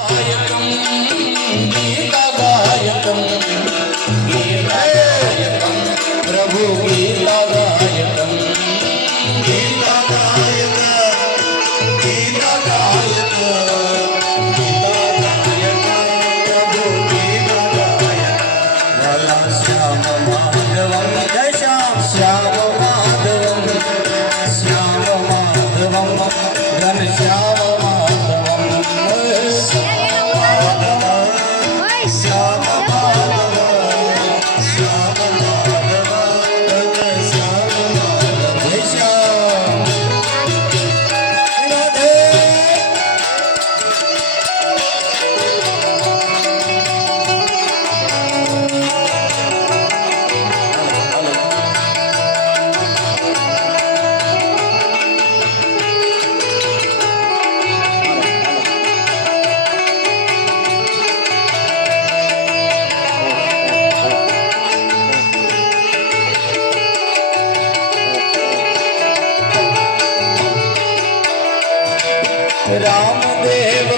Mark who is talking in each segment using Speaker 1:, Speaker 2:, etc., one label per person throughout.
Speaker 1: Oh, yeah. Ramdev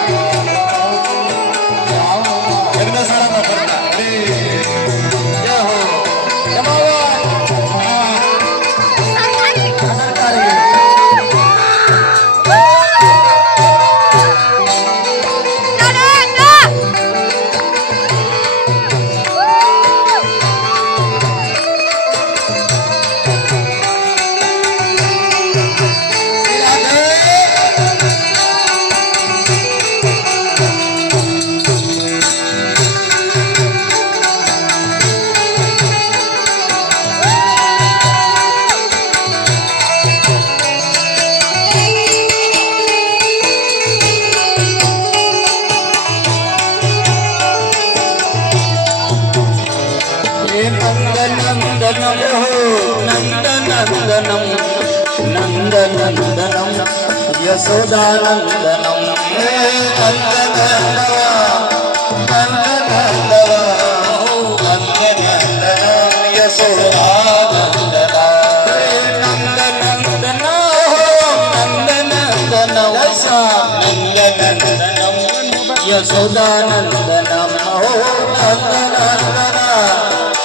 Speaker 2: नन्दनं नन्दनन्दनं नन्दनन्दनं यशोदानन्दनं नन्दनन्दवा नन्दनन्दवा नन्दनन्दनं यशोदानन्दना नन्दनन्दना नन्दनन्दनं नन्दनन्दनं यशोदानन्दनं नन्दनन्दना